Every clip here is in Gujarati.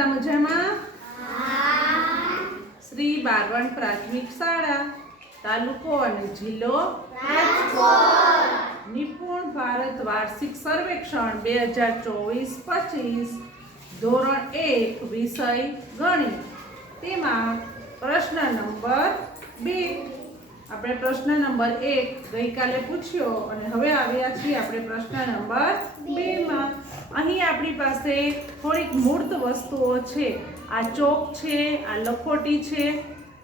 બધા મજામાં? શ્રી બારવણ પ્રાથમિક શાળા, તાલુકો અને જિલ્લો રાજકોટ, નિપુણ ભારત વાર્ષિક સર્વેક્ષણ 2024-25, ધોરણ 1, વિષય ગણિત, તેમાં પ્રશ્ન નંબર 2. આપણે પ્રશ્ન નંબર 1 ગઈકાલે પૂછ્યો અને હવે આવ્યા છીએ આપણે પ્રશ્ન નંબર 2 માં. અહીં આપણી પાસે થોડીક મૂર્ત વસ્તુઓ છે. આ ચોક છે, આ લખોટી છે,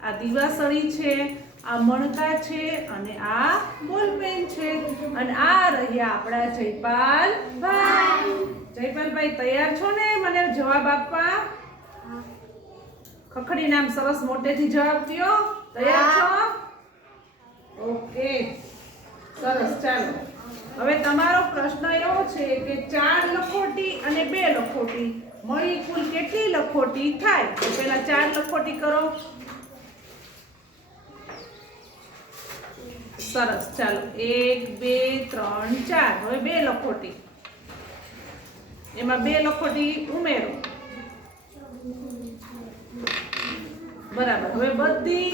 આ દીવાસળી છે, આ મણકા છે અને આ બોલપેન છે. અને આ રહ્યા આપણા જયપાલભાઈ. જયપાલભાઈ તૈયાર છો ને મને જવાબ આપવા? ખખડી નામ સરસ મોટેથી જવાબ દો. તૈયાર છો? ઓકે, સરસ. ચાલો, હવે તમારો પ્રશ્ન એવો છે કે 4 લખોટી અને 2 લખોટી મળી કુલ કેટલી લખોટી થાય? તો પહેલા 4 લખોટી કરો. સરસ. ચાલો, 1 2 3 4. હવે 2 લખોટી, એમાં 2 લખોટી ઉમેરો. બરાબર. હવે બધી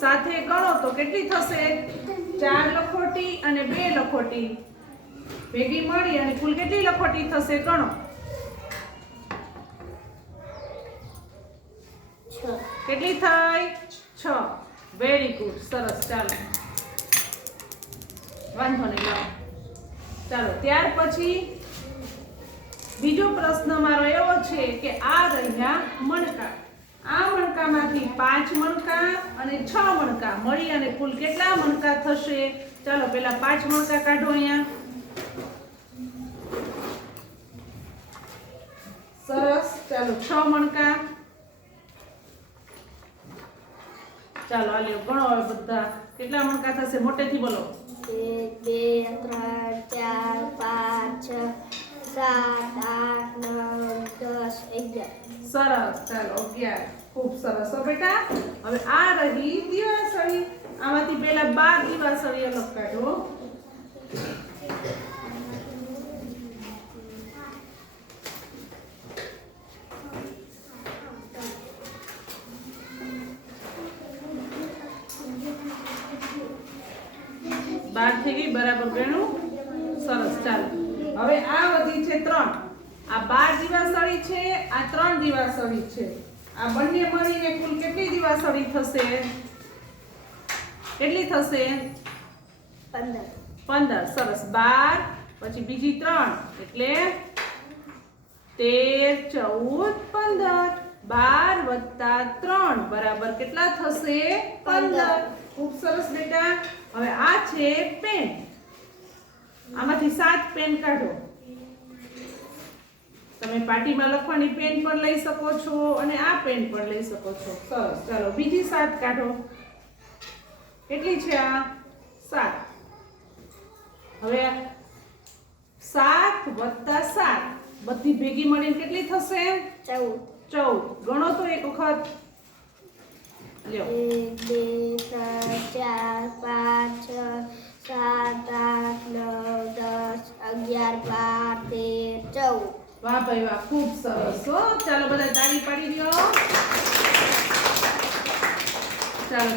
સાથે ગણો તો કેટલી થશે? 4 લખોટી અને 2 લખોટી ભેગી મળી અને કુલ કેટલી લખોટી થશે? ગણો. 6. કેટલી થઈ? 6. Very good. સરસ. ચાલો, વાંધો નહીં. લાવો. ચાલો, ત્યાર પછી બીજો પ્રશ્ન મારો એવો છે કે આ રહ્યા મણકા. આ મણકામાંથી 5 મણકા અને 6 મણકા મળી અને કુલ કેટલા મણકા થશે? ચાલો, પહેલા 5 મણકા કાઢો અહીંયા. સરસ. ચાલો, 6 મણકા. ચાલો, આ લ્યો, ગણો હવે બધા કેટલા મણકા થશે. મોટેથી બોલો. 1 2 3 4 5 6 7 8 9 10 11. સરસ. ચાલો, 11. ખૂબ સરસ. હો બેટા, હવે આ રહી દીવાસળી. આમાંથી પહેલા 12 દીવાસળી અલગ કાઢો. બાર થઈ ગઈ. બરાબર ગણ્યું. સરસ. ચાલો, હવે આ વધી છે 3. આ 12 દીવાસળી છે, આ 3 દીવાસળી છે. આ બંને મળીને કુલ કેટલી દીવાસળી થશે? કેટલી થશે? 15. સરસ. 12 પછી બીજી 3 એટલે 13 14 15. 12 + 3 બરાબર કેટલા થશે? 15. ખૂબ સરસ બેટા. હવે આ છે પેન. આમાંથી 7 પેન કાઢો. તમે પાટીમાં લખવાની પેન પણ લઈ શકો છો અને આ પેન પણ લઈ શકો છો. સરસ. ચાલો, બીજી 7 કાઢો. કેટલી છે આ? 7. હવે 7 + 7 બધી ભેગી મળીને કેટલી થશે? 14. ગણો તો એક વખત. લ્યો. 1 2 3 4 5 6 7 8 9 10 11 12 13 14. વાહ ભાઈ વાહ, ખૂબ સરસ. હો, ચાલો બધા તાળી પાડી દો. ચાલો.